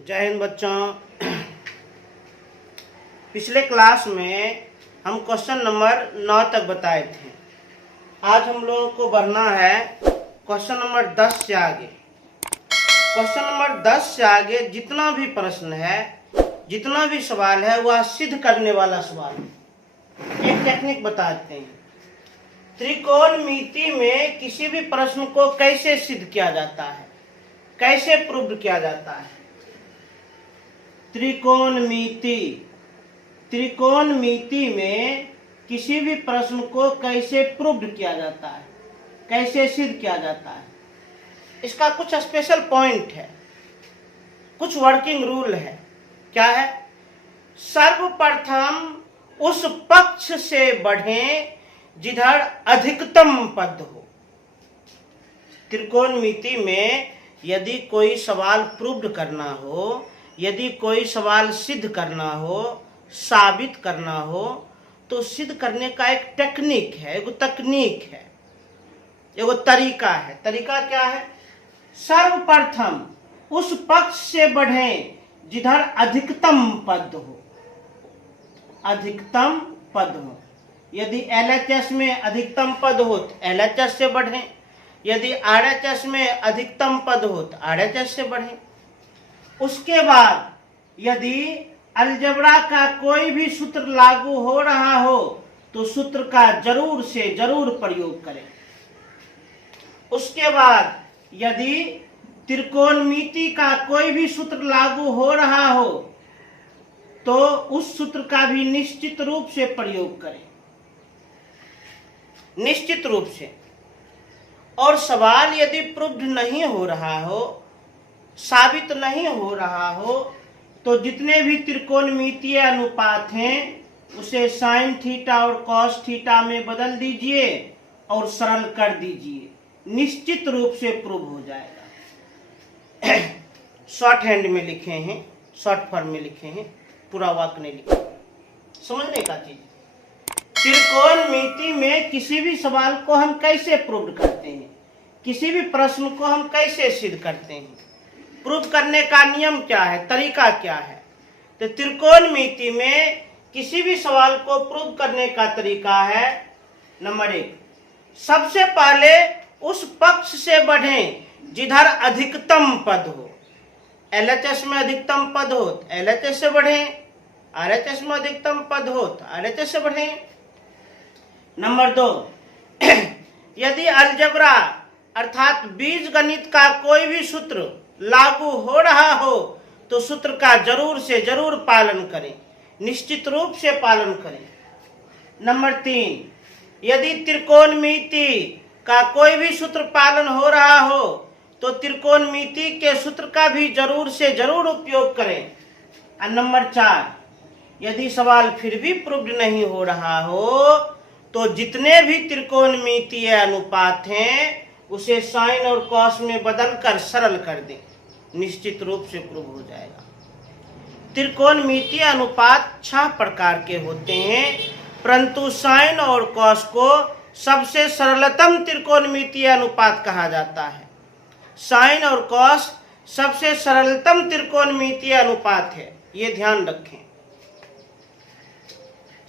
जय हिंद बच्चों। पिछले क्लास में हम क्वेश्चन नंबर 9 तक बताए थे। आज हम लोगों को बढ़ना है क्वेश्चन नंबर 10 से आगे। क्वेश्चन नंबर 10 से आगे जितना भी प्रश्न है, जितना भी सवाल है, वह सिद्ध करने वाला सवाल है। एक टेक्निक बताते हैं। त्रिकोणमिति में किसी भी प्रश्न को कैसे सिद्ध किया जाता है, कैसे प्रूव किया जाता है। त्रिकोणमिति में किसी भी प्रश्न को कैसे प्रूव किया जाता है, कैसे सिद्ध किया जाता है। इसका कुछ स्पेशल पॉइंट है, कुछ वर्किंग रूल है। क्या है? सर्वप्रथम उस पक्ष से बढ़ें जिधर अधिकतम पद हो। त्रिकोणमिति में यदि कोई सवाल प्रूव करना हो, यदि कोई सवाल सिद्ध करना हो, साबित करना हो, तो सिद्ध करने का एक टेक्निक है, एक तकनीक है, एक तरीका है। तरीका क्या है? सर्वप्रथम उस पक्ष से बढ़ें जिधर अधिकतम पद हो। अधिकतम पद हो। यदि LHS में अधिकतम पद हो तो LHS से बढ़ें, यदि RHS में अधिकतम पद हो तो RHS से बढ़ें। उसके बाद यदि अलजेब्रा का कोई भी सूत्र लागू हो रहा हो तो सूत्र का जरूर से जरूर प्रयोग करें। उसके बाद यदि त्रिकोणमिति का कोई भी सूत्र लागू हो रहा हो तो उस सूत्र का भी निश्चित रूप से प्रयोग करें, निश्चित रूप से। और सवाल यदि प्रूव्ड नहीं हो रहा हो, साबित नहीं हो रहा हो, तो जितने भी त्रिकोणमितीय अनुपात हैं उसे साइन थीटा और कॉस थीटा में बदल दीजिए और सरल कर दीजिए, निश्चित रूप से प्रूव हो जाएगा। शॉर्ट हैंड में लिखे हैं, शॉर्ट फॉर्म में लिखे हैं, पूरा वाक्य नहीं लिखा। समझने का चीज, त्रिकोणमिति में किसी भी सवाल को हम कैसे प्रूव करते हैं, किसी भी प्रश्न को हम कैसे सिद्ध करते हैं, प्रूव करने का नियम क्या है, तरीका क्या है। तो त्रिकोणमिति में किसी भी सवाल को प्रूव करने का तरीका है, नंबर 1, सबसे पहले उस पक्ष से बढ़ें जिधर अधिकतम पद हो। LHS में अधिकतम पद हो तो LHS से बढ़ें, RHS में अधिकतम पद हो तो RHS से बढ़ें। नंबर 2, यदि अलजेब्रा अर्थात बीजगणित का कोई भी सूत्र लागू हो रहा हो तो सूत्र का जरूर से जरूर पालन करें, निश्चित रूप से पालन करें। नंबर 3, यदि त्रिकोणमिति का कोई भी सूत्र पालन हो रहा हो तो त्रिकोणमिति के सूत्र का भी जरूर से जरूर उपयोग करें। और नंबर 4, यदि सवाल फिर भी प्रूव्ड नहीं हो रहा हो तो जितने भी त्रिकोणमितीय अनुपात हैं उसे साइन और कॉस में बदलकर सरल कर दें, निश्चित रूप से प्रूव हो जाएगा। त्रिकोणमितीय अनुपात 6 प्रकार के होते हैं, परंतु साइन और कॉस को सबसे सरलतम त्रिकोणमितीय अनुपात कहा जाता है। साइन और कॉस सबसे सरलतम त्रिकोणमितीय अनुपात है, ये ध्यान रखें।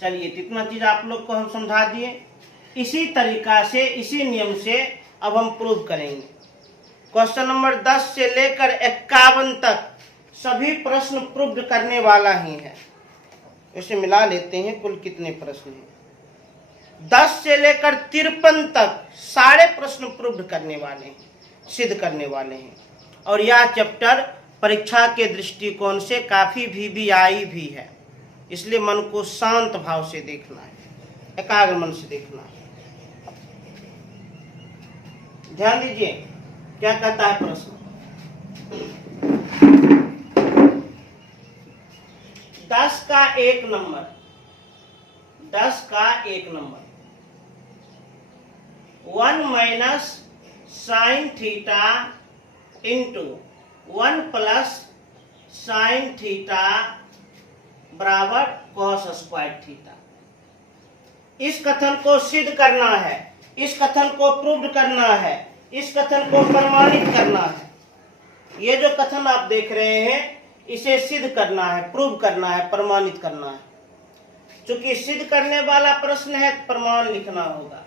चलिए, इतना चीज आप लोग को हम समझा दिए। इसी तरीका से, इसी नियम से अब हम प्रूव करेंगे। क्वेश्चन नंबर 10 से लेकर 51 तक सभी प्रश्न प्रूव करने वाला ही है। इसे मिला लेते हैं, कुल कितने प्रश्न हैं। 10 से लेकर 53 तक सारे प्रश्न प्रूव करने वाले हैं, सिद्ध करने वाले हैं। और यह चैप्टर परीक्षा के दृष्टिकोण से काफी VVI भी है, इसलिए मन को शांत भाव से देखना है, एकाग्र मन से देखना है। ध्यान दीजिए क्या कहता है प्रश्न। 10 का 1 नंबर, 10 का 1 number 1 minus sign theta into 1 plus sine theta बराबर कॉस स्क्वायर थीटा। इस कथन को सिद्ध करना है, इस कथन को प्रूव करना है, इस कथन को प्रमाणित करना है। ये जो कथन आप देख रहे हैं इसे सिद्ध करना है, प्रूव करना है, प्रमाणित करना है। चूंकि सिद्ध करने वाला प्रश्न है, प्रमाण लिखना होगा।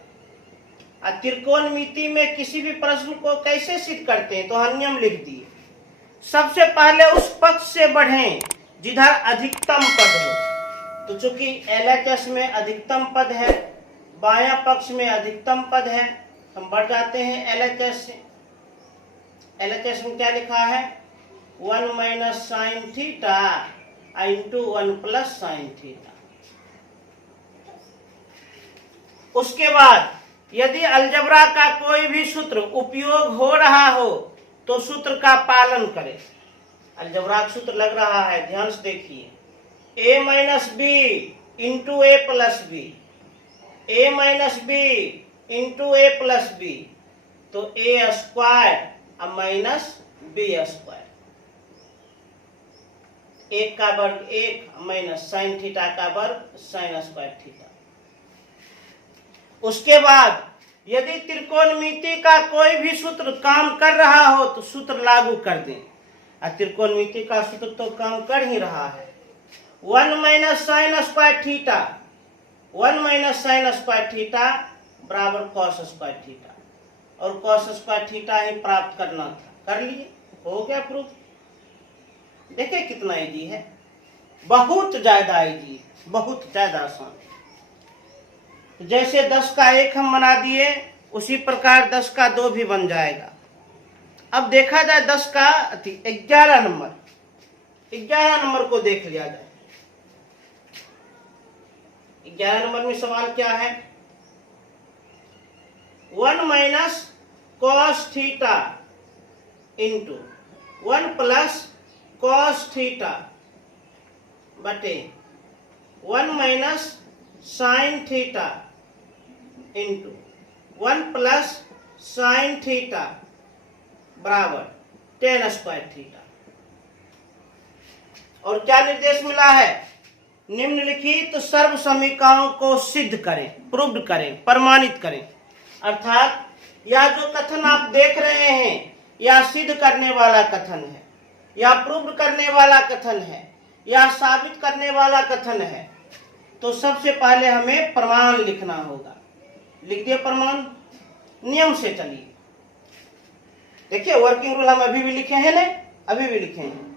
त्रिकोणमिति में किसी भी प्रश्न को कैसे सिद्ध करते हैं, तो हम नियम लिख दिए। सबसे पहले उस पक्ष से बढ़ें जिधर अधिकतम पद हो। तो चूंकि LHS में अधिकतम पद है, बायां पक्ष में अधिकतम पद है, हम बढ़ जाते हैं LHS से। LHS में क्या लिखा है, 1 minus sign theta into 1 plus sine theta. उसके बाद यदि अलजबरा का कोई भी सूत्र उपयोग हो रहा हो तो सूत्र का पालन करें। अलजबरा का सूत्र लग रहा है, ध्यान से देखिए, a minus B into A plus B, a minus B into A plus B, तो a square minus B square, एक का वर्ग एक माइनस साइन थीटा का वर्ग साइन स्क्वायर थीटा। उसके बाद यदि त्रिकोणमिति का कोई भी सूत्र काम कर रहा हो तो सूत्र लागू कर दें। त्रिकोणमिति का सूत्र तो काम कर ही रहा है, 1 minus sign square theta, 1 minus sign square theta बराबर कॉस स्क्वायर थीटा, और कॉस स्क्वायर थीटा ही प्राप्त करना था। कर लिए, हो गया प्रूफ। देखिए कितना इजी है, बहुत ज्यादा इजी है, बहुत ज्यादा आसान। जैसे 10 का 1 हम बना दिए, उसी प्रकार 10 का 2 भी बन जाएगा। अब देखा जाए 10 का 11 नंबर, 11 नंबर को देख लिया जाए। 11 नंबर में सवाल क्या है, 1 minus cos theta into 1 plus cos theta बटे 1 minus sign theta into 1 plus sine theta बराबर tan स्क्वायर थीटा। और क्या निर्देश मिला है, निम्नलिखित सर्व समीकरणों को सिद्ध करें, प्रूव्ड करें, प्रमाणित करें। अर्थात यह जो कथन आप देख रहे हैं यह सिद्ध करने वाला कथन है, या प्रूव्ड करने वाला कथन है, या साबित करने वाला कथन है। तो सबसे पहले हमें प्रमाण लिखना होगा। लिख दिए प्रमाण, नियम से चलिए। देखिए वर्किंग रूल हम अभी भी लिखे हैं ना, अभी भी लिखे हैं।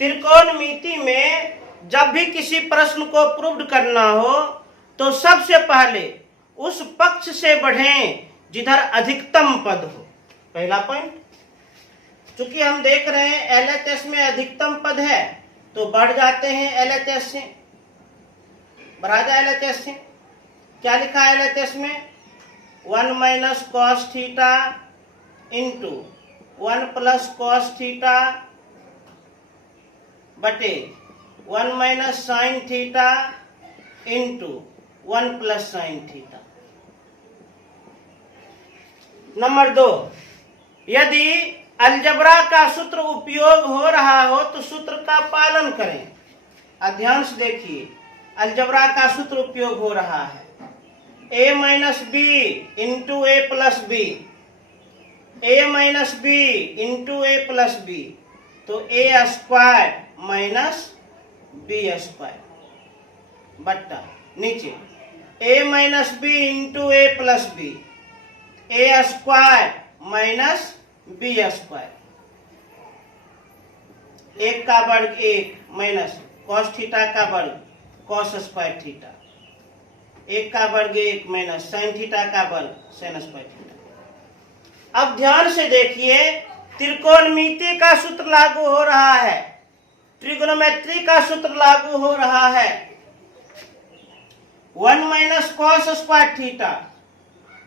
त्रिकोणमिति में जब भी किसी प्रश्न को प्रूव्ड करना हो तो सबसे पहले उस पक्ष से बढ़ें जिधर अधिकतम पद हो। पहला पॉइंट, चूंकि हम देख रहे हैं LHS में अधिकतम पद है तो बढ़ जाते हैं LHS से, बढ़ा जाए LHS से। क्या लिखा है LHS में, 1 minus cos theta into 1 plus cos theta बटे 1 minus sign theta into 1 plus sine theta. Number 2, यदि अलजबरा का सूत्र उपयोग हो रहा हो तो सूत्र का पालन करें। ध्यान से देखिए, अलजबरा का सूत्र उपयोग हो रहा है, a minus B into A plus B, a minus B into A plus B, तो a square minus B square बट्टा नीचे a minus B into A plus B, a square minus B square, एक का वर्ग एक minus cos theta का वर्ग cos square theta, एक का वर्ग एक माइनस साइन थीटा का वर्ग साइन स्क्वायर थीटा। अब ध्यान से देखिए, त्रिकोणमिति का सूत्र लागू हो रहा है, ट्रिग्नोमेट्री का सूत्र लागू हो रहा है। 1 minus cos square theta,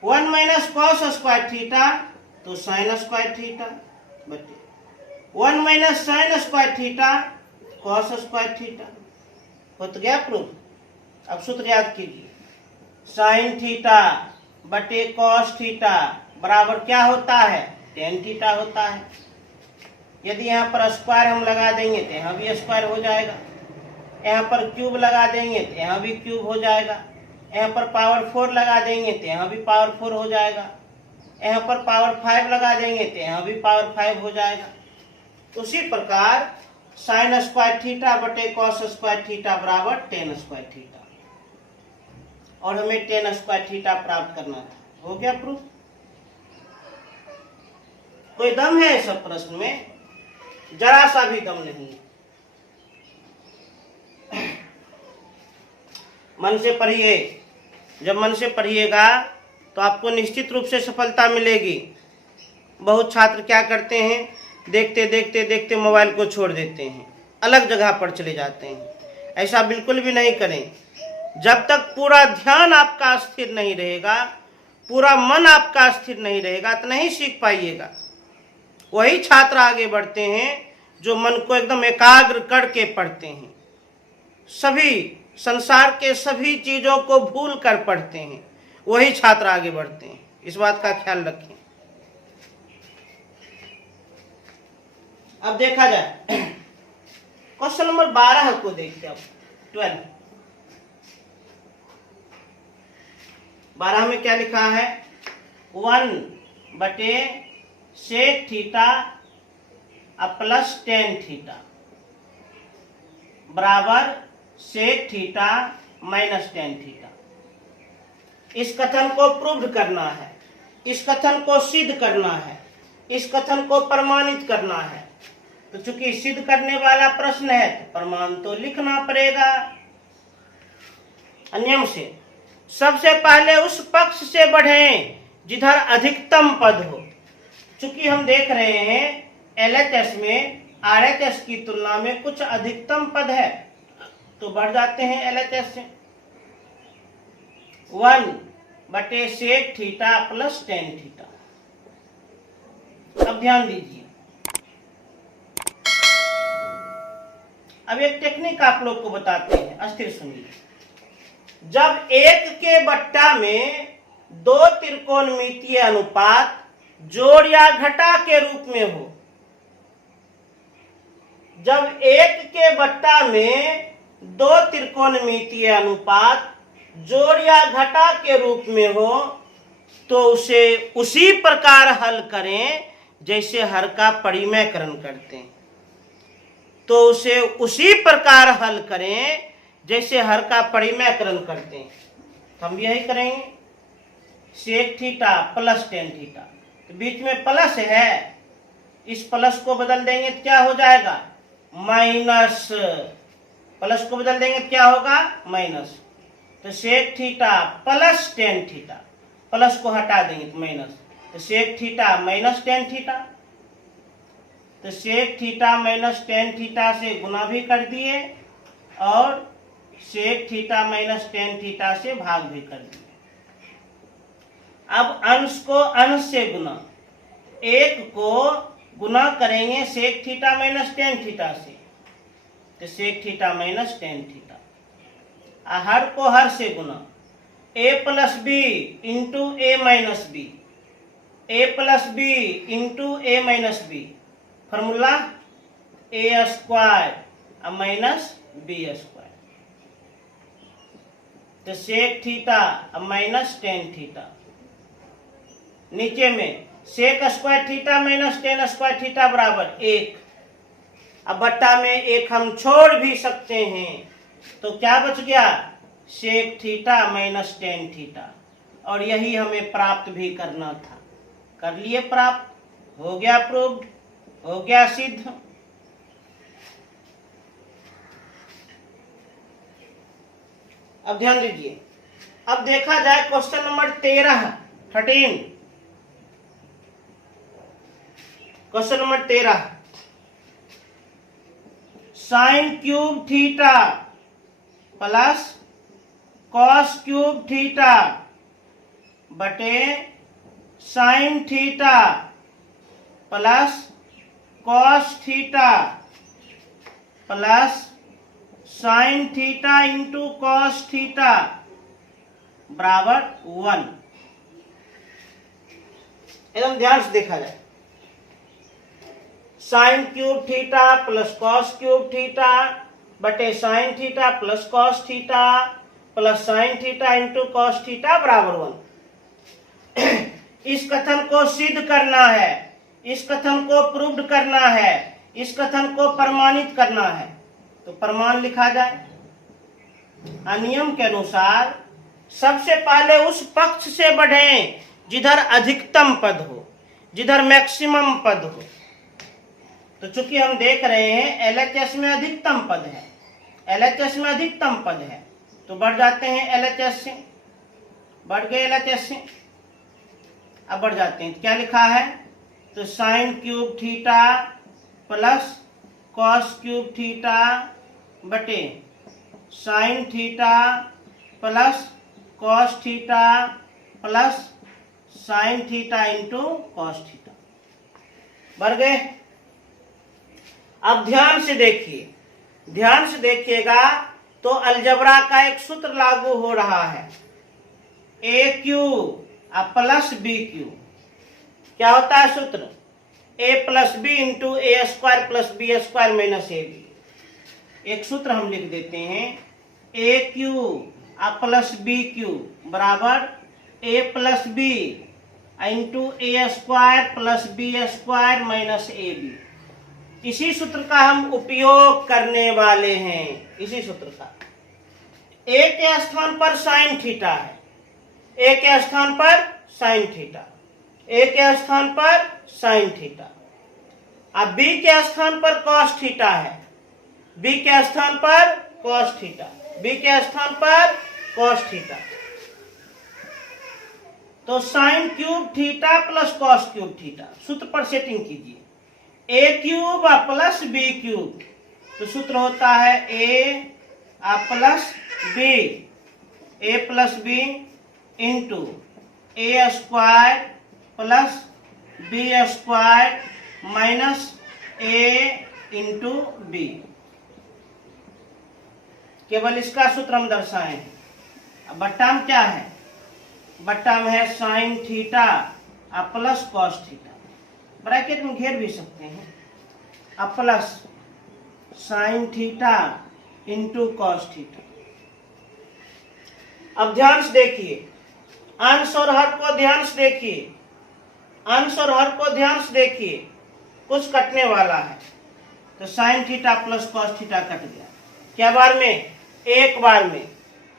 1 minus cos square theta तो साइन स्क्वायर थीटा बटे 1 minus sign square theta cos square theta. हो तो गया प्रूफ। अब सूत्र याद कीजिए, साइन थीटा बटे कॉस थीटा बराबर क्या होता है, टेन थीटा होता है। यदि यहाँ पर स्क्वायर हम लगा देंगे तो यहाँ भी स्क्वायर हो जाएगा, यहाँ पर क्यूब लगा देंगे तो यहाँ भी क्यूब हो जाएगा, यहाँ पर पावर 4 लगा देंगे तो यहाँ भी पावर 4 हो जाएगा, यहाँ पर पावर 5 लगा देंगे तो यहाँ भी पावर 5 हो जाएगा। उसी प्रकार साइन स्क्वायर थीटा बटे कॉस स्क्वायर थीटा बराबर टेन स्क्वायर थीटा, और हमें टेन स्क्वायर थीटा प्राप्त करना था। हो गया प्रूफ। कोई दम है इस प्रश्न में? जरा सा भी दम नहीं। मन से पढ़िए। जब मन से पढ़िएगा तो आपको निश्चित रूप से सफलता मिलेगी। बहुत छात्र क्या करते हैं, देखते देखते देखते मोबाइल को छोड़ देते हैं, अलग जगह पर चले जाते हैं। ऐसा बिल्कुल भी नहीं करें। जब तक पूरा ध्यान आपका स्थिर नहीं रहेगा, पूरा मन आपका स्थिर नहीं रहेगा, तो नहीं सीख पाइएगा। वही छात्र आगे बढ़ते हैं जो मन को एकदम एकाग्र करके पढ़ते हैं, सभी संसार के सभी चीजों को भूल कर पढ़ते हैं, वही छात्र आगे बढ़ते हैं। इस बात का ख्याल रखें। अब देखा जाए क्वेश्चन नंबर 12 को देखते हैं। अब 12 में क्या लिखा है? 1 बटे sec theta plus tan theta बराबर sec theta minus tan theta. इस कथन को प्रूव करना है, इस कथन को सिद्ध करना है, इस कथन को प्रमाणित करना है। तो चूंकि सिद्ध करने वाला प्रश्न है तो प्रमाण तो लिखना पड़ेगा। नियम से सबसे पहले उस पक्ष से बढ़ें जिधर अधिकतम पद हो। चूंकि हम देख रहे हैं LHS में RHS की तुलना में कुछ अधिकतम पद है, तो बढ़ जाते हैं LHS से। 1 बटे sec theta plus tan theta. अब ध्यान दीजिए, अब एक टेक्निक आप लोग को बताते हैं, अस्थिर सुनिए। जब एक के बट्टा में दो त्रिकोणमितीय अनुपात जोड़ या घटा के रूप में हो, जब एक के बट्टा में दो त्रिकोणमितीय अनुपात जोड़ या घटा के रूप में हो, तो उसे उसी प्रकार हल करें जैसे हर का परिमेयकरण करते हैं। तो उसे उसी प्रकार हल करें जैसे हर का परिमेयकरण करते हैं। हम यही करेंगे। Sec theta plus tan theta, तो बीच में प्लस है, इस प्लस को बदल देंगे तो क्या हो जाएगा? माइनस। प्लस को बदल देंगे तो क्या होगा? माइनस। तो sec theta plus tan theta, plus को हटा देंगे तो माइनस, तो sec theta minus tan theta. तो sec theta minus tan theta से गुना भी कर दिए और sec theta minus tan theta से भाग भी कर दिए। अब अंश को अंश से गुना, एक को गुना करेंगे sec theta minus tan theta से, तो sec theta minus tan theta. हर को हर से गुना, a plus b into a minus b, a plus b into a minus b, formula a square minus B square. तो sec theta minus tan theta, नीचे में sec square theta minus tan square theta बराबर 1। अब बट्टा में एक हम छोड़ भी सकते हैं, तो क्या बच गया? Sec theta minus tan theta. और यही हमें प्राप्त भी करना था। कर लिए प्राप्त, हो गया प्रूव्ड, हो गया सिद्ध। अब ध्यान दीजिए, अब देखा जाए question number 13। Question number 13, sine cube theta plus cos cube theta बटे sine theta plus cos theta plus sine theta into cos theta बराबर 1। एकदम ध्यान से देखा जाए। Sine cube theta plus cos cube theta बटे sine theta plus cos theta plus sine theta into cos theta बराबर 1। इस कथन को सिद्ध करना है, इस कथन को प्रूव्ड करना है, इस कथन को प्रमाणित करना है तो प्रमाण लिखा जाए। नियम के अनुसार सबसे पहले उस पक्ष से बढ़ें जिधर अधिकतम पद हो, जिधर मैक्सिमम पद हो। तो चूंकि हम देख रहे हैं LHS में अधिकतम पद है, LHS में अधिकतम पद है, तो बढ़ जाते हैं LHS से, बढ़ गए LHS से। अब बढ़ जाते हैं, क्या लिखा है? तो sine cube theta plus cos cube theta बटे sine theta plus cos theta plus sine theta into cos theta. बढ़ गए। अब ध्यान से देखिए, ध्यान से देखिएगा तो अलजबरा का एक सूत्र लागू हो रहा है, a cube plus b cube. क्या होता है सूत्र? A plus b into a square plus b square minus a b. एक सूत्र हम लिख देते हैं, a cube plus b cube बराबर a plus b into a square plus b square minus a b. इसी सूत्र का हम उपयोग करने वाले हैं, इसी सूत्र का। ए के स्थान पर साइन थीटा है, ए के स्थान पर साइन थीटा, ए के स्थान पर साइन थीटा। अब बी के स्थान पर कॉस थीटा है, बी के स्थान पर कॉस थीटा, बी के स्थान पर कॉस थीटा। तो sine cube theta plus cos cube theta, सूत्र पर सेटिंग कीजिए। A cube plus b cube, तो सूत्र होता है a plus b, a plus b into a square plus b square minus a into b. केवल इसका सूत्र हम दर्शाए हैं। अब बट्टा में क्या है? बट्टा में है sign theta plus cos theta, bracket में घेर भी सकते हैं, plus sine theta into cos theta. अब ध्यान से देखिए, अंश और हर को ध्यान से देखिए, अंश और हर को ध्यान से देखिए, कुछ कटने वाला है। तो sine theta plus cos theta cut गया। क्या बार में? एक बार में।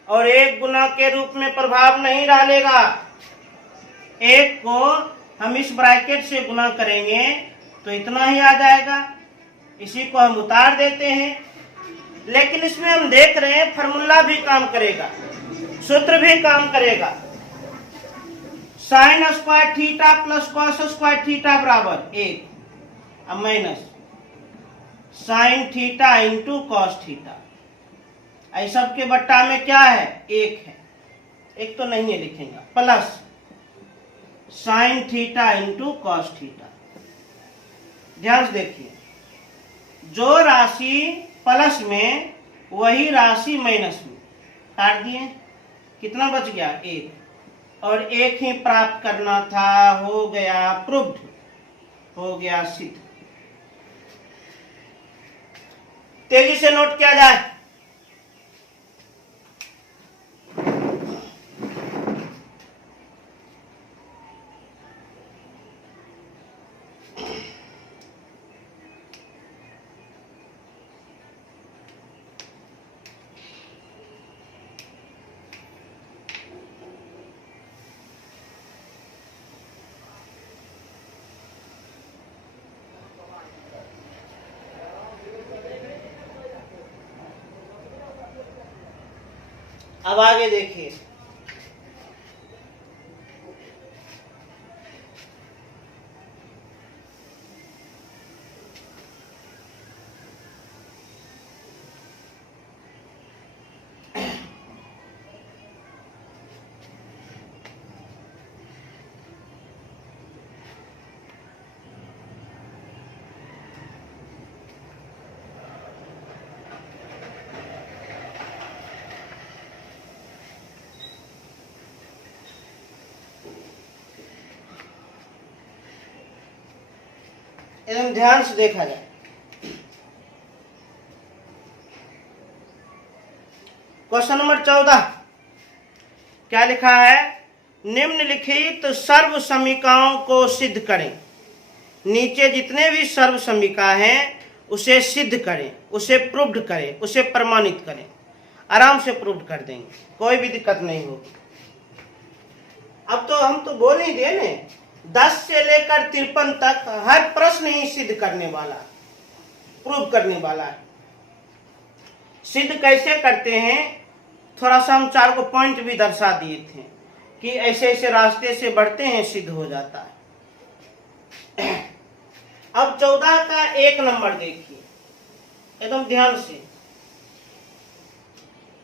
और एक गुना के रूप में प्रभाव नहीं डालेगा। एक को हम इस ब्रैकेट से गुना करेंगे तो इतना ही आ जाएगा, इसी को हम उतार देते हैं। लेकिन इसमें हम देख रहे हैं फॉर्मूला भी काम करेगा, सूत्र भी काम करेगा। Sign square theta plus cos square theta बराबर 1, अब minus sign theta into cos theta. ऐसा सबके बट्टा में क्या है? 1 है, एक तो नहीं है लिखेंगे, plus sine theta into cos theta. ध्यान से देखिए, जो राशि प्लस में वही राशि माइनस में, काट दिए, कितना बच गया? 1। और 1 ही प्राप्त करना था, हो गया प्रूव्ड, हो गया सिद्ध। तेजी से नोट किया जाए। अब आगे देखिए, एकदम ध्यान से देखा जाए। क्वेश्चन नंबर 14 क्या लिखा है? निम्नलिखित सर्व समीकरणों को सिद्ध करें। नीचे जितने भी सर्व समीकरण हैं उसे सिद्ध करें, उसे प्रूव्ड करें, उसे प्रमाणित करें। आराम से प्रूव्ड कर देंगे, कोई भी दिक्कत नहीं होगी। अब तो हम तो बोल ही दे ने, 10 से लेकर 53 तक हर प्रश्न ही सिद्ध करने वाला, प्रूव करने वाला है। सिद्ध कैसे करते हैं, थोड़ा सा हम 4 को पॉइंट भी दर्शा दिए थे कि ऐसे ऐसे रास्ते से बढ़ते हैं, सिद्ध हो जाता है। अब 14 का 1 नंबर देखिए एकदम ध्यान से,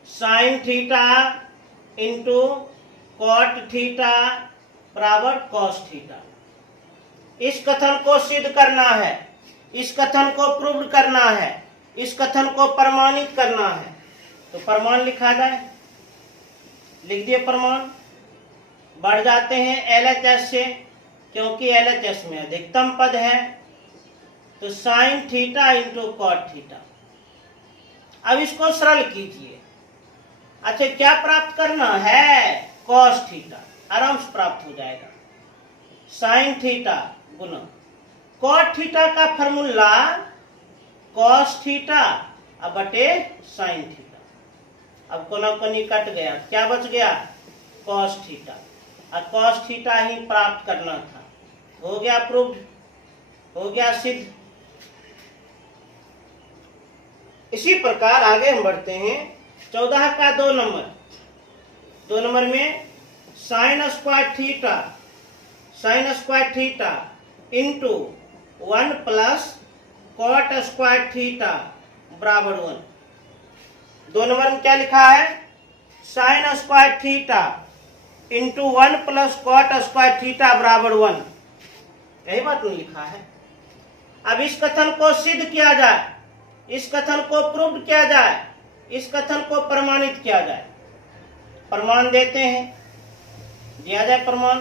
sine theta into cot theta बराबर कॉस थीटा। इस कथन को सिद्ध करना है, इस कथन को प्रूव करना है, इस कथन को प्रमाणित करना है। तो प्रमाण लिखा जाए, लिख दिए प्रमाण। बढ़ जाते हैं LHS से, क्योंकि LHS में अधिकतम पद है, तो sine theta into cot theta. अब इसको सरल कीजिए। अच्छा, क्या प्राप्त करना है, कॉस थीटा, आराम से प्राप्त हो जाएगा। साइन थीटा गुना कॉट थीटा का फॉर्मूला कॉस थीटा अब बटे साइन थीटा। अब कोना कोनी कट गया, क्या बच गया, कॉस थीटा। और कॉस थीटा ही प्राप्त करना था। हो गया प्रूव्ड, हो गया सिद्ध। इसी प्रकार आगे हम बढ़ते हैं 14 का 2 नंबर। 2 नंबर में sine square theta into 1 plus cot square theta बराबर 1। 2 नंबर में क्या लिखा है, sine square theta into 1 plus cot square theta बराबर 1। यही बात नहीं लिखा है। अब इस कथन को सिद्ध किया जाए, इस कथन को प्रूव किया जाए, इस कथन को प्रमाणित किया जाए। प्रमाण देते हैं, दिया जाए प्रमाण।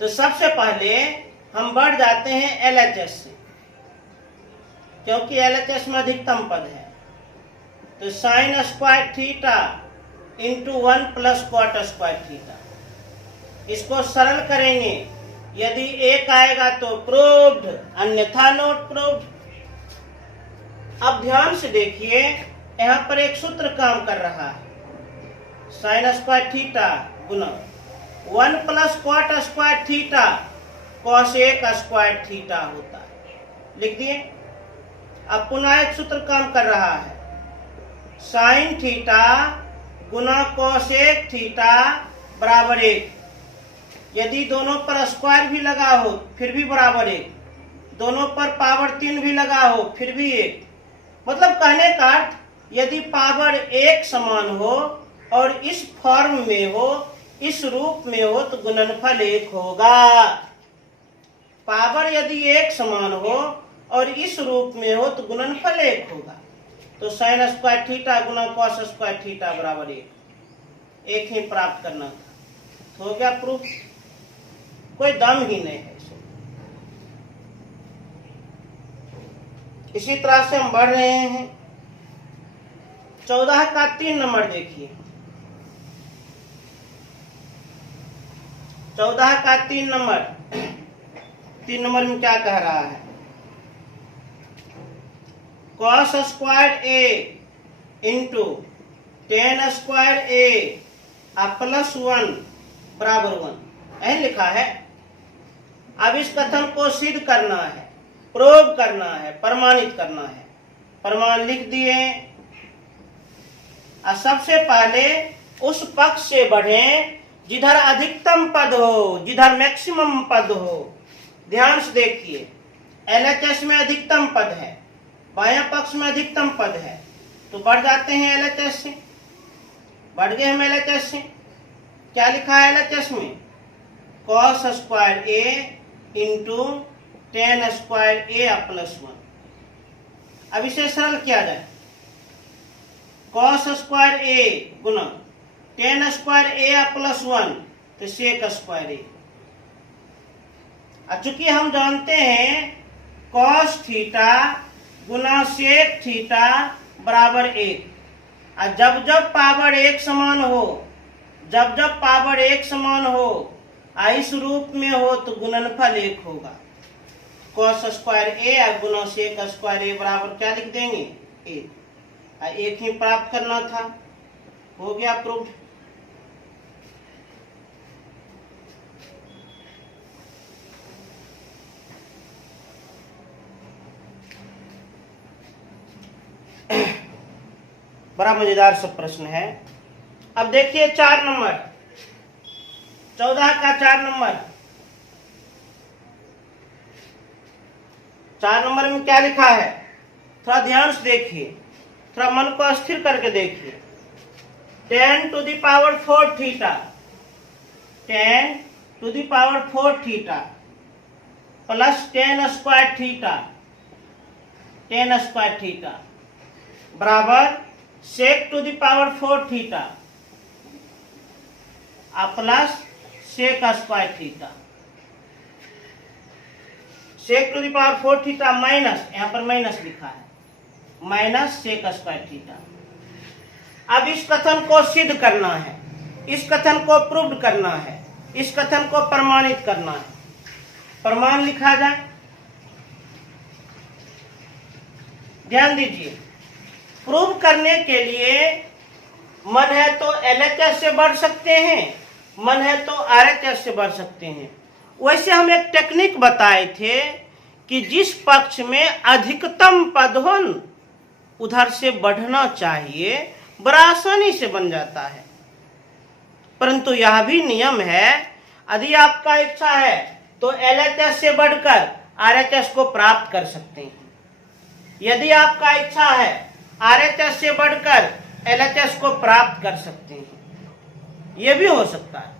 तो सबसे पहले हम बढ़ जाते हैं LHS से, क्योंकि LHS में अधिकतम पद है। तो sine square theta into 1 plus cot square theta. इसको सरल करेंगे, यदि 1 आएगा तो प्रूव्ड, अन्यथा नॉट प्रूव्ड। अब ध्यान से देखिए, यहाँ पर एक सूत्र काम कर रहा है, साइन स्क्वायर थीटा गुना 1 plus cot square theta cos 1 square theta होता है। लिख दिए। अब पुनः एक सूत्र काम कर रहा है, साइन थीटा गुना कॉस 1 थीटा बराबर 1। यदि दोनों पर स्क्वायर भी लगा हो फिर भी बराबर 1, दोनों पर पावर 3 भी लगा हो फिर भी 1। मतलब कहने का अर्थ, यदि पावर 1 समान हो और इस फॉर्म में हो, इस रूप में हो, तो गुणनफल 1 होगा। पावर यदि 1 समान हो और इस रूप में हो तो गुणनफल 1 होगा। तो साइन स्क्वायर थीटा गुना कॉस स्क्वायर थीटा बराबर 1। एक ही प्राप्त करना था, तो हो गया प्रूफ। कोई दम ही नहीं है इसमें। इसी तरह से हम बढ़ रहे हैं 14 का 3 नंबर देखिए। 14 का 3 नंबर, 3 नंबर में क्या कह रहा है, कॉस स्क्वायर ए इंटू टेन स्क्वायर ए प्लस 1 बराबर 1, यही लिखा है। अब इस कथन को सिद्ध करना है, प्रूव करना है, प्रमाणित करना है। प्रमाण लिख दिए। सबसे पहले उस पक्ष से बढ़ें जिधर अधिकतम पद हो, जिधर मैक्सिमम पद हो। ध्यान से देखिए, LHS में अधिकतम पद है, बायां पक्ष में अधिकतम पद है, तो बढ़ जाते हैं LHS से। बढ़ गए हम LHS से। क्या लिखा है LHS में, कॉस स्क्वायर ए इंटू टेन स्क्वायर ए प्लस 1। अब इसे सरल किया जाए, कॉस स्क्वायर ए गुना टेन स्क्वायर ए प्लस 1 तो सेक स्क्वायर ए। चूंकि हम जानते हैं कॉस थीटा गुना सेक थीटा बराबर 1। और जब जब पावर 1 समान हो, जब जब पावर 1 समान हो, इस रूप में हो तो गुणनफल 1 होगा। कॉस स्क्वायर ए गुना सेक स्क्वायर ए बराबर क्या लिख देंगे, एक ही प्राप्त करना था। हो गया प्रूफ। बड़ा मजेदार सब प्रश्न है। अब देखिए 4 नंबर, 14 का 4 नंबर। 4 नंबर में क्या लिखा है, थोड़ा ध्यान से देखिए, थोड़ा मन को स्थिर करके देखिए। 10 to the power 4 theta, 10 to the power 4 theta plus 10 square theta, 10 square theta बराबर sec to the power 4 theta plus sec square theta. Sec to the power 4 theta minus, यहां पर माइनस लिखा है, माइनस सेक स्क्वायर थीटा। अब इस कथन को सिद्ध करना है, इस कथन को प्रूव करना है, इस कथन को प्रमाणित करना है। प्रमाण लिखा जाए, ध्यान दीजिए। प्रूव करने के लिए मन है तो LHS से बढ़ सकते हैं, मन है तो RHS से बढ़ सकते हैं। वैसे हम एक टेक्निक बताए थे कि जिस पक्ष में अधिकतम पद हो उधर से बढ़ना चाहिए, बड़ा आसानी से बन जाता है। परंतु यह भी नियम है, यदि आपका इच्छा है तो LHS से बढ़कर RHS को प्राप्त कर सकते हैं। यदि आपका इच्छा है RHS से बढ़कर LHS को प्राप्त कर सकते हैं, यह भी हो सकता है।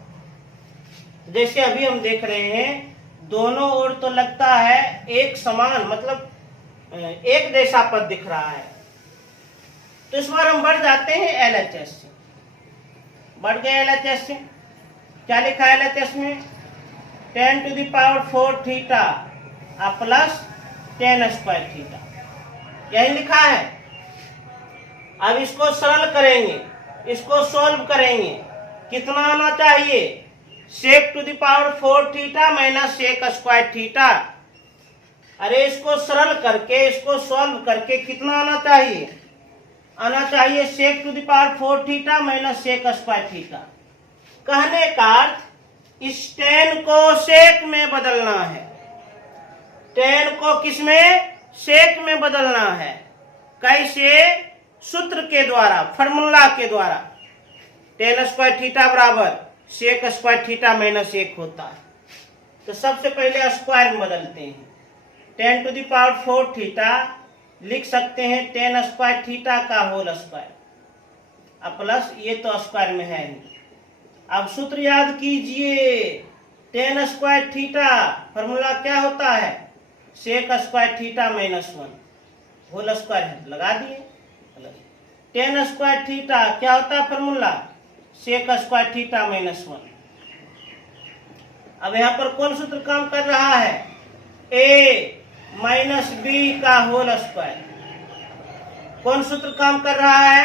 जैसे अभी हम देख रहे हैं, दोनों ओर तो लगता है एक समान, मतलब एक जैसा पद दिख रहा है, तो इस बार हम बढ़ जाते हैं LHS से। बढ़ गए LHS से, क्या लिखा है LHS में, 10 to the power 4 theta plus 10 square theta, यही लिखा है। अब इसको सरल करेंगे, इसको सॉल्व करेंगे, कितना आना चाहिए, sec to the power 4 theta minus sec square theta. अरे इसको सरल करके, इसको सॉल्व करके कितना आना चाहिए, आना चाहिए sec to the power 4 theta minus sec square theta. कहने का अर्थ इस tan को सेक में बदलना है, tan को किसमें, सेक में बदलना है। कैसे, सूत्र के द्वारा, फॉर्मूला के द्वारा। tan स्क्वायर थीटा बराबर सेक स्क्वायर थीटा माइनस 1 होता है। तो सबसे पहले स्क्वायर में बदलते हैं, 10 टू द पावर 4 थीटा लिख सकते हैं 10 स्क्वायर थीटा का होल स्क्वायर, अब प्लस ये तो स्क्वायर में है नहीं। अब सूत्र याद कीजिए, 10 स्क्वायर थीटा फॉर्मूला क्या होता है, sec square theta minus 1, whole square है लगा दिए। 10 स्क्वायर थीटा क्या होता है formula, sec square theta minus 1। अब यहाँ पर कौन सूत्र काम कर रहा है, a माइनस बी का होल स्क्वायर। कौन सूत्र काम कर रहा है,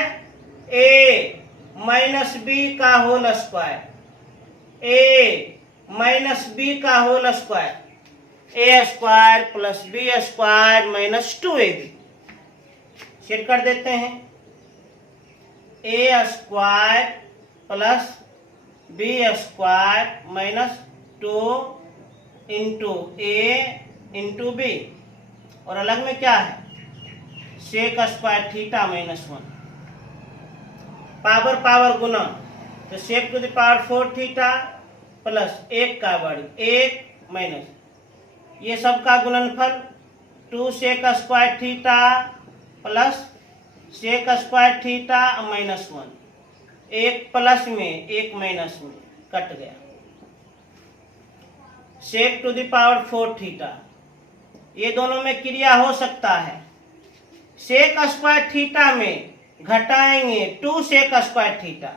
a माइनस बी का whole square, a minus b का whole square, a square plus b square minus 2ab। Set कर देते हैं, a square plus b square minus 2 into a into b, और अलग में क्या है, sec square theta minus 1। Power power गुना, तो sec to the power 4 theta plus 1 का वर्ग, 1 माइनस ये सब का गुणनफल 2 sec square theta plus sec square theta minus 1, एक प्लस में एक माइनस में कट गया। Sec to the power 4 theta, ये दोनों में क्रिया हो सकता है। सेक स्क्वायर थीटा में घटाएंगे 2 sec square theta,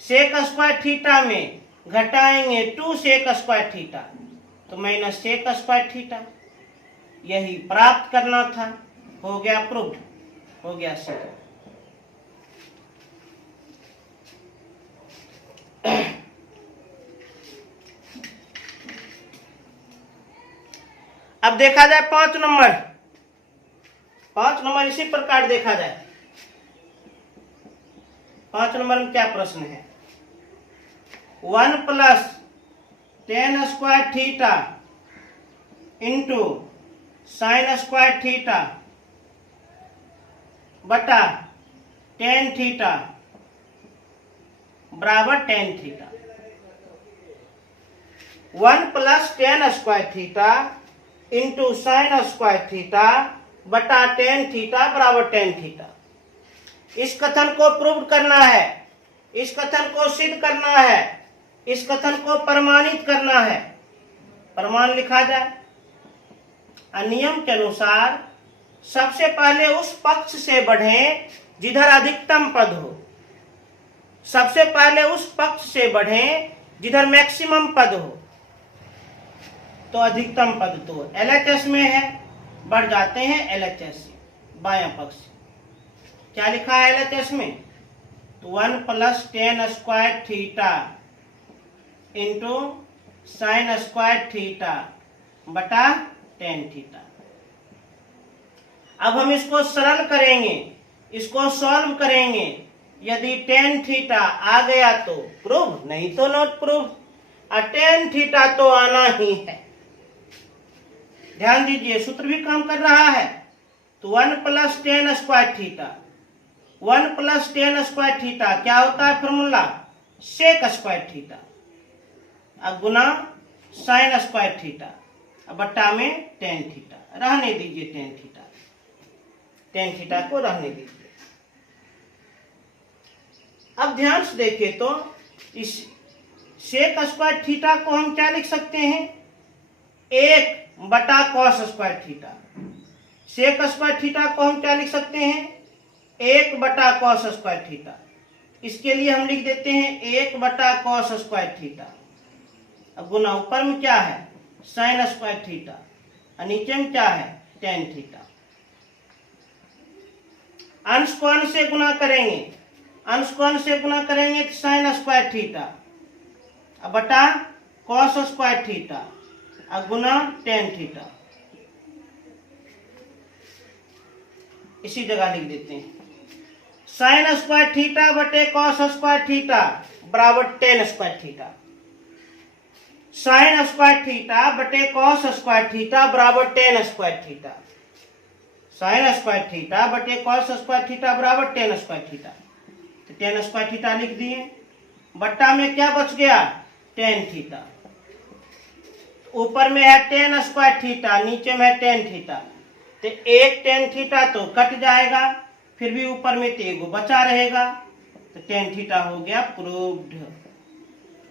sec square theta में घटाएंगे 2 सेक स्क्वायर थीटा, तो माइनस सेक स्क्वायर थीटा। यही प्राप्त करना था, हो गया प्रूफ, हो गया सिद्ध। अब देखा जाए 5 नंबर। 5 नंबर इसी प्रकार देखा जाए। 5 नंबर में क्या प्रश्न है? 1 + tan² theta into sin² theta बटा tan थीटा बराबर tan theta. 1 + tan² theta into sin² theta बटा tan थीटा बराबर tan थीटा। इस कथन को प्रूव करना है, इस कथन को सिद्ध करना है, इस कथन को प्रमाणित करना है। प्रमाण लिखा जाए। नियम के अनुसार सबसे पहले उस पक्ष से बढ़ें जिधर अधिकतम पद हो। सबसे पहले उस पक्ष से बढ़ें जिधर मैक्सिमम पद हो। तो अधिकतम पद तो LHS में है, बढ़ जाते हैं LHS से, बायां पक्ष से। क्या लिखा है LHS में? तो 1 + tan² theta into sin² theta बटा tan थीटा। अब हम इसको सरल करेंगे, इसको सॉल्व करेंगे। यदि tan थीटा आ गया तो प्रूव, नहीं तो नॉट प्रूव। और tan थीटा तो आना ही है। ध्यान दीजिए, सूत्र भी काम कर रहा है। तो 1 + tan² थीटा, 1 + tan² थीटा क्या होता है फॉर्मूला? sec² थीटा अब गुना sin² थीटा बट्टा में tan थीटा। रहने दीजिए tan थीटा, tan थीटा को रहने दीजिए। अब ध्यान से देखिए तो इस sec² थीटा को हम क्या लिख सकते हैं? 1 बटा cos² थीटा। sec² थीटा को हम क्या लिख सकते हैं? 1 बटा cos² थीटा। इसके लिए हम लिख देते हैं 1 बटा cos² थीटा। अब गुना ऊपर में क्या है? sin² थीटा और नीचे में क्या है? tan theta. अंश को अंश से गुना करेंगे, अंश को अंश से गुना करेंगे तो sin² थीटा बटा cos² थीटा और गुना tan थीटा। इसी जगह लिख देते हैं sin² थीटा बटे cos² थीटा बराबर tan² थीटा। sin² थीटा बटे cos² थीटा बराबर tan² थीटा। sin² थीटा बटे cos² थीटा बराबर tan² थीटा। तो tan² थीटा लिख दिए। बट्टा में क्या बच गया? tan theta. ऊपर में है tan² थीटा, नीचे में है tan थीटा। तो एक tan थीटा तो कट जाएगा, फिर भी ऊपर में तो एगो बचा रहेगा। तो tan थीटा हो गया प्रूव्ड।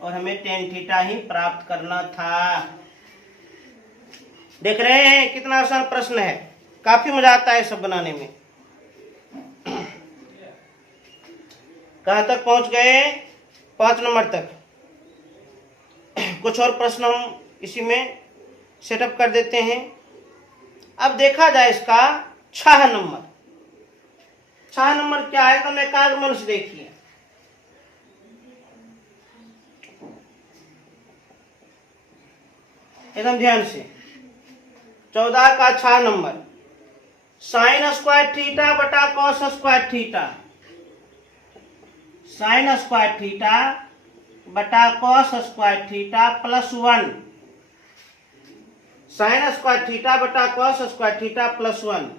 और हमें tan थीटा ही प्राप्त करना था। देख रहे हैं कितना आसान प्रश्न है। काफी मजा आता है सब बनाने में। कहां तक पहुंच गए? 5 नंबर तक। कुछ और प्रश्न हम इसी में सेटअप कर देते हैं। अब देखा जाए इसका 6 नंबर। 6 नंबर क्या है? तो मैं एकाग्र मन से देखिए। एकदम ध्यान से। 14 का 6 नंबर। sin² थीटा बटा cos² थीटा, sin² थीटा बटा cos² theta plus 1। sin² theta बटा cos² थीटा प्लस 1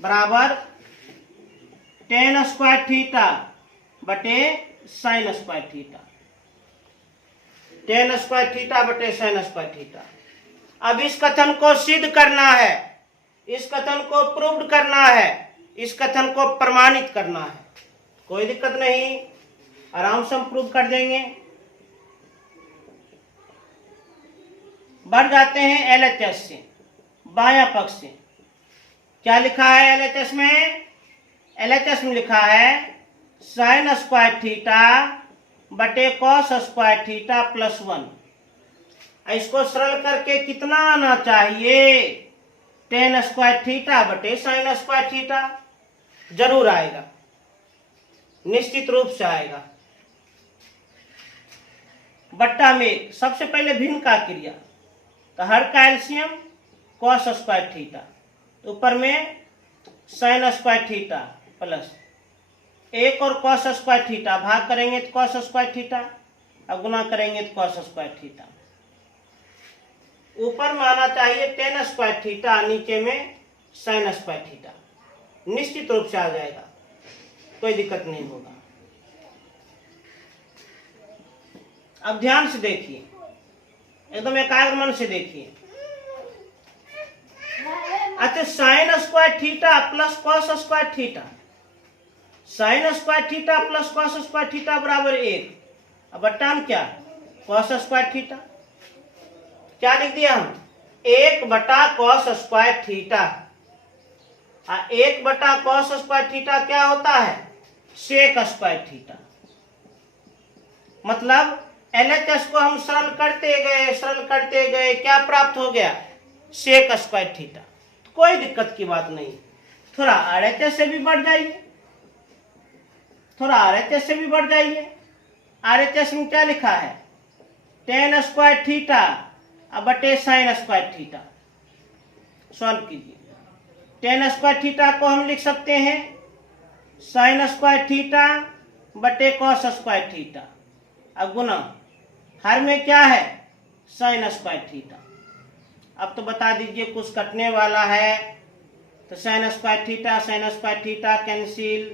बराबर tan² थीटा बटे sin² थीटा। tan² थीटा बटे sin² थीटा। अब इस कथन को सिद्ध करना है, इस कथन को प्रूव्ड करना है, इस कथन को प्रमाणित करना है। कोई दिक्कत नहीं, आराम से हम प्रूव कर देंगे। बढ़ जाते हैं LHS से, बायां पक्ष से। क्या लिखा है LHS में? LHS में लिखा है sin² थीटा बटे cos² थीटा प्लस 1। इसको सरल करके कितना आना चाहिए? tan² थीटा बटे sin² थीटा। जरूर आएगा, निश्चित रूप से आएगा। बट्टा में सबसे पहले भिन्न का क्रिया, तो हर का एलसीएम कॉस स्क्वायर थीटा, ऊपर में साइन स्क्वायर थीटा प्लस 1 और कॉस स्क्वायर थीटा, भाग करेंगे तो कॉस स्क्वायर थीटा, अब गुना करेंगे तो कॉस स्क्वायर थीटा। ऊपर में आना चाहिए टेन स्क्वायर थीटा, नीचे में साइन स्क्वायर थीटा, निश्चित रूप से आ जाएगा, कोई दिक्कत नहीं होगा। अब ध्यान से देखिए, एकदम एकाग्र मन से देखिए। अच्छा, sign square theta plus cos square theta, sign square theta plus cos square theta बराबर 1, अब बट्टा हम क्या, कॉस स्क्वायर थीटा, क्या लिख दिया हम, 1 बटा कॉस स्क्वायर थीटा। 1 बटा कॉस स्क्वायर थीटा क्या होता है, सेक स्क्वायर थीटा। मतलब LHS को हम सरल करते गए, क्या प्राप्त हो गया, सेक स्क्वायर थीटा। तो कोई दिक्कत की बात नहीं, थोड़ा RHS से भी बढ़ जाइए, थोड़ा RHS से भी बढ़ जाइए। RHS में क्या लिखा है, टेन स्क्वायर थीटा अब बटे साइन स्क्वायर थीटा। सॉल्व कीजिए, टेन स्क्वायर थीटा को हम लिख सकते हैं साइन स्क्वायर थीटा बटे कॉस स्क्वायर थीटा, अब गुना हर में क्या है, साइन स्क्वायर थीटा। अब तो बता दीजिए कुछ कटने वाला है, तो साइन स्क्वायर थीटा कैंसिल,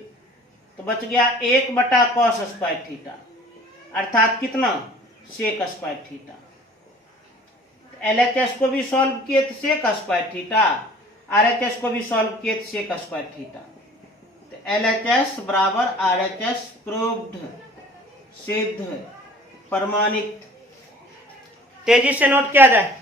तो बच गया 1 बटा कॉस स्क्वायर थीटा, अर्थात कितना, सेक स्क्वायर थीटा। LHS को भी सॉल्व किए तो सेक स्क्वायर थीटा, RHS को भी सॉल्व किए तो सेक स्क्वायर थीटा। तो LHS बराबर RHS प्रूव्ड, सिद्ध, प्रमाणित। तेजी से नोट किया जाए।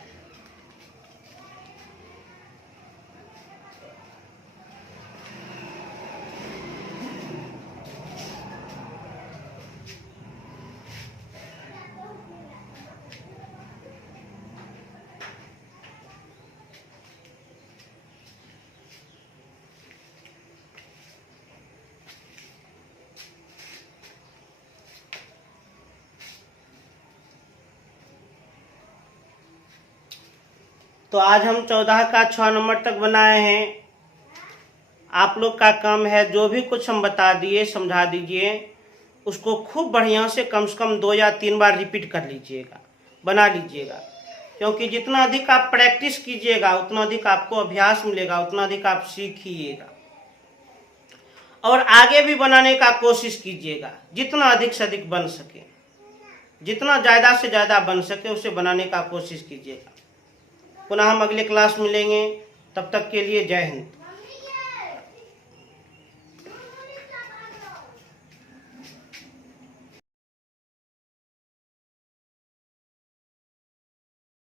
तो आज हम 14 का 6 नंबर तक बनाए हैं। आप लोग का काम है जो भी कुछ हम बता दिए समझा दीजिए, उसको खूब बढ़िया से कम 2 या 3 बार रिपीट कर लीजिएगा, बना लीजिएगा। क्योंकि जितना अधिक आप प्रैक्टिस कीजिएगा उतना अधिक आपको अभ्यास मिलेगा, उतना अधिक आप सीखिएगा। और आगे भी बनाने का कोशिश कीजिएगा, जितना अधिक से अधिक बन सके, जितना ज़्यादा से ज़्यादा बन सके उसे बनाने का कोशिश कीजिएगा। पुनः हम अगले क्लास मिलेंगे, तब तक के लिए जय हिंद।